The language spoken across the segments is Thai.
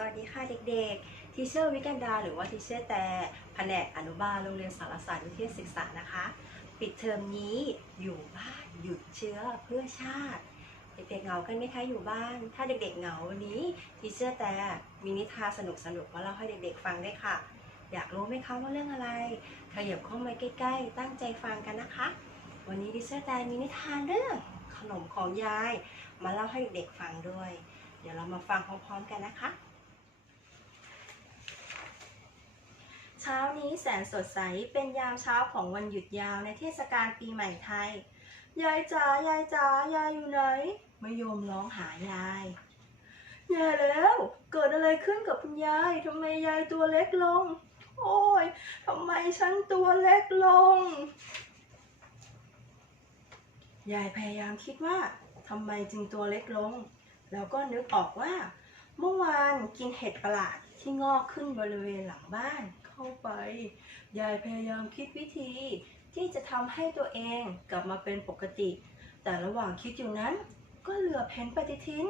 สวัสดีค่ะเด็กๆ ทีเชอร์วิกันดา หรือว่าทีเชอร์แต่แผนกอนุบาลโรงเรียนสารศาสตร์วิทยาศึกษานะคะ ปิดเทอมนี้อยู่บ้านหยุดเชื้อเพื่อชาติ เด็กๆเหงากันไหมคะอยู่บ้าน ถ้าเด็กๆเหงาวันนี้ทีเชอร์แต่มีนิทานสนุกๆมาเล่าให้เด็กๆฟังด้วยค่ะ อยากรู้ไหมคะว่าเรื่องอะไรขยับเข้ามาใกล้ๆ ตั้งใจฟังกันนะคะ วันนี้ดิเชอร์แต่มีนิทานเรื่องขนมของยาย มาเล่าให้เด็กๆฟังด้วย เดี๋ยวเรามาฟังพร้อมๆกันนะคะ เช้านี้แสนสดใสเป็นยามเช้าของวันหยุดยาวในเทศกาลปีใหม่ไทย ยายจ๋ายายจ๋ายายอยู่ไหนมะยมร้องหายายแย่แล้ว เกิดอะไรขึ้นกับคุณยายทำไมยายตัวเล็กลง โอ้ยทำไมฉันตัวเล็กลง ยายพยายามคิดว่าทำไมจึงตัวเล็กลง แล้วก็นึกออกว่า เมื่อวานกินเห็ดประหลาด ที่งอกขึ้นบริเวณหลังบ้านเข้าไป ยายพยายามคิดวิธีที่จะทำให้ตัวเองกลับมาเป็นปกติ แต่ระหว่างคิดอยู่นั้น ก็เหลือเห็นปฏิทิน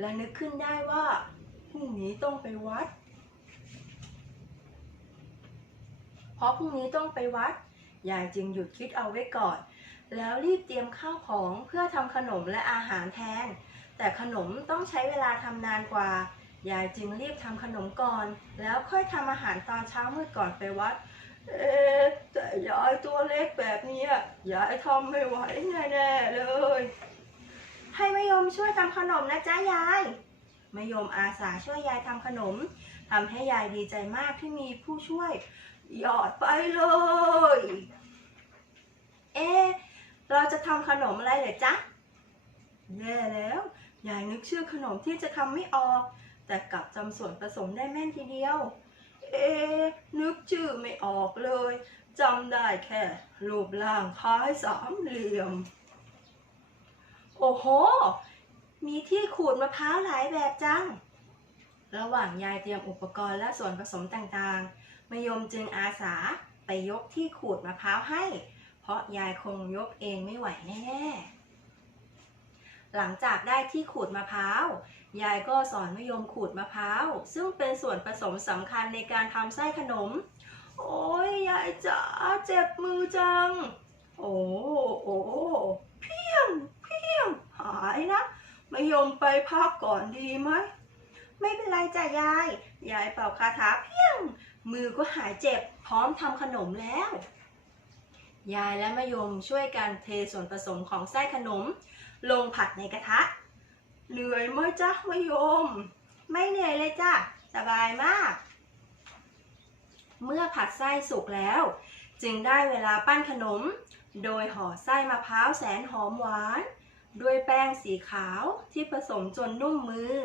และนึกขึ้นได้ว่าพรุ่งนี้ต้องไปวัด เพราะพรุ่งนี้ต้องไปวัด ยายจึงหยุดคิดเอาไว้ก่อน แล้วรีบเตรียมข้าวของเพื่อทำขนมและอาหารแทน แต่ขนมต้องใช้เวลาทำนานกว่า ยายจึงรีบทำขนมก่อน แล้วค่อยทำอาหารตอนเช้ามืดก่อนไปวัด เอ๊แต่ยายตัวเล็กแบบนี้ยายทำไม่ไหวแน่ๆเลย ให้มะยมช่วยทำขนมนะจ๊ะยายมะยมอาสาช่วยยายทำขนมทำให้ยายดีใจมากที่มีผู้ช่วย หยอดไปเลย เอ๊เราจะทำขนมอะไรเหรอจ๊ะแย่แล้วยายนึกชื่อขนมที่จะทำไม่ออก แต่กลับจำส่วนผสมได้แม่นทีเดียว เอ๊ะนึกชื่อไม่ออกเลยจำได้แค่ รูปร่างคล้ายสามเหลี่ยม โอ้โห มีที่ขูดมะพร้าวหลายแบบจัง ระหว่างยายเตรียมอุปกรณ์และส่วนผสมต่างๆมยมจึงอาสาไปยกที่ขูดมะพร้าวให้ เพราะยายคงยกเองไม่ไหวแน่ๆ หลังจากได้ที่ขูดมะพร้าว ยายก็สอนมะยมขูดมะพร้าว ซึ่งเป็นส่วนผสมสำคัญในการทำไส้ขนม โอ้ยยายจ๋าเจ็บมือจัง โอ้โอ้เพียงเพียงหายนะมะยมไปพักก่อนดีไหม ไม่เป็นไรจ้ะยาย ยายเป่าคาถาเพียง มือก็หายเจ็บพร้อมทำขนมแล้ว ยายและมะยมช่วยกันเทส่วนผสมของไส้ขนม ลงผัดในกระทะ เหนื่อยไหมจ๊ะมะยม ไม่เหนื่อยเลยจ้ะสบายมาก เมื่อผัดไส้สุกแล้ว จึงได้เวลาปั้นขนม โดยห่อไส้มะพร้าวแสนหอมหวาน ด้วยแป้งสีขาวที่ผสมจนนุ่มมือ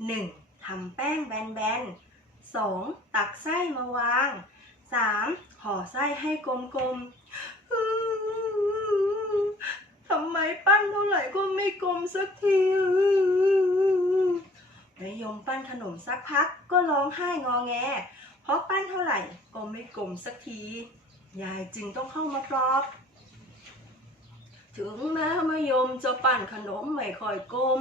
1. ทำแป้งแบนๆ 2. ตักไส้มาวาง 3. ห่อไส้ให้กลมๆทำไมปั้นเท่าไหร่ก็ไม่กลมสักทีแม่ยมปั้นขนมสักพักก็ร้องไห้งอแง เพราะปั้นเท่าไหร่ก็ไม่กลมสักที ยายจึงต้องเข้ามาปลอบ ถึงแม้มะยมจะปั้นขนมไม่ค่อยกลม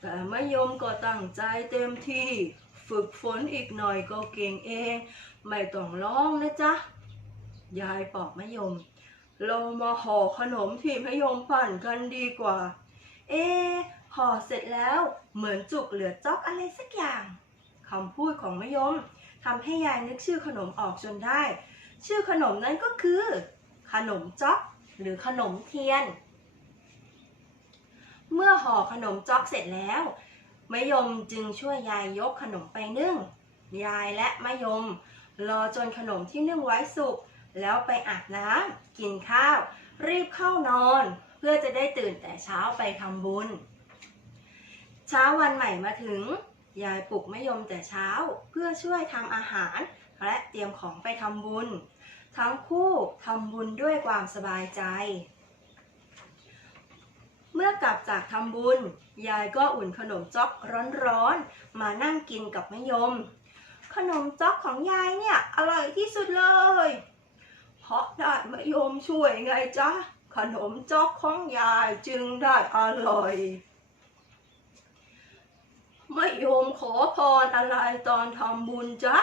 แต่มะยมก็ตั้งใจเต็มที่ ฝึกฝนอีกหน่อยก็เก่งเอง ไม่ต้องร้องนะจ๊ะ ยายปอบมะยม เรามาห่อขนมที่มะยมปั่นกันดีกว่า เอห่อเสร็จแล้วเหมือนจุกเหลือจ๊อกอะไรสักอย่างคำพูดของมะยมทำให้ยายนึกชื่อขนมออกจนได้ ชื่อขนมนั้นก็คือ ขนมจ๊อกหรือขนมเทียน เมื่อห่อขนมจ๊อกเสร็จแล้ว มะยมจึงช่วยยายยกขนมไปนึ่ง ยายและมะยม รอจนขนมที่นึ่งไว้สุก แล้วไปอาบน้ำกินข้าว รีบเข้านอน เพื่อจะได้ตื่นแต่เช้าไปทำบุญ เช้าวันใหม่มาถึง ยายปลุกมะยมแต่เช้าเพื่อช่วยทำอาหาร และเตรียมของไปทำบุญ ทั้งคู่ทำบุญด้วยความสบายใจ เมื่อกลับจากทำบุญ ยายก็อุ่นขนมจ๊อกร้อนๆ มานั่งกินกับมะยม ขนมจ๊อกของยายเนี่ย อร่อยที่สุดเลย เพราะได้มะยมช่วยไงจ๊ะ ขนมจ๊อกของยายจึงได้อร่อยไม่ยมขอพรอะไรตอนทำบุญจ๊ะ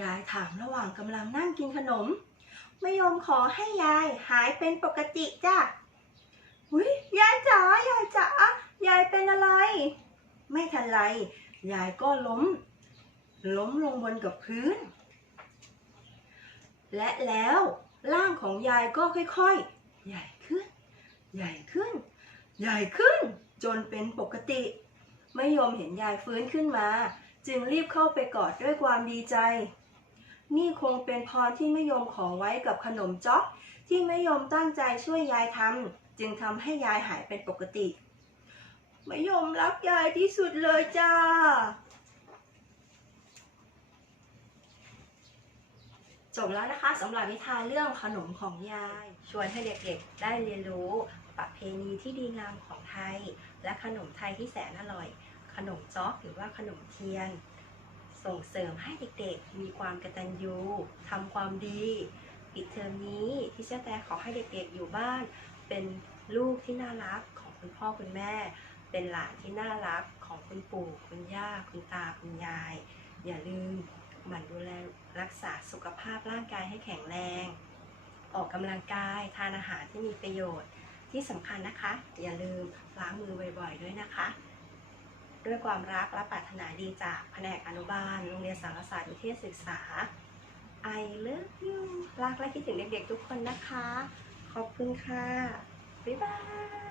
ยายถามระหว่างกำลังนั่งกินขนมไม่ยมขอให้ยายหายเป็นปกติจ้ะ อุ้ยยายจ๋ายายจ๋ายายเป็นอะไร ไม่ทันไร ยายก็ล้ม ล้มลงบนกับพื้น และแล้วร่างของยายก็ค่อยๆ ใหญ่ขึ้น ใหญ่ขึ้น ใหญ่ขึ้น จนเป็นปกติไม่ยอมเห็นยายฟื้นขึ้นมา จึงรีบเข้าไปกอดด้วยความดีใจ นี่คงเป็นพรที่ไม่ยอมขอไว้กับขนมจ๊อกที่ไม่ยอมตั้งใจช่วยยายทำ จึงทำให้ยายหายเป็นปกติมยมรักยายที่สุดเลยจ้า จบแล้วนะคะสำหรับนิทานเรื่องขนมของยาย ชวนให้เด็กๆได้เรียนรู้ประเพณีที่ดีงามของไทย และขนมไทยที่แสนอร่อย ขนมจ๊อกหรือว่าขนมเทียน ส่งเสริมให้เด็กๆ มีความกตัญญูทำความดีปิดเทอมนี้ที่เจ้าแต่ขอให้เด็กๆอยู่บ้าน เป็นลูกที่น่ารักของคุณพ่อคุณแม่ เป็นหลานที่น่ารักของคุณปู่คุณย่าคุณตาคุณยาย อย่าลืมหมั่นดูแลรักษาสุขภาพร่างกายให้แข็งแรง ออกกำลังกายทานอาหารที่มีประโยชน์ที่สำคัญนะคะ อย่าลืมล้างมือบ่อยๆ ด้วยนะคะ ด้วยความรักและปรารถนาดีจากแผนกอนุบาล โรงเรียนสารศาสตร์วิเทศศึกษา I love you รักและคิดถึงเด็กๆทุกคนนะคะ ขอบคุณค่ะ บ๊ายบาย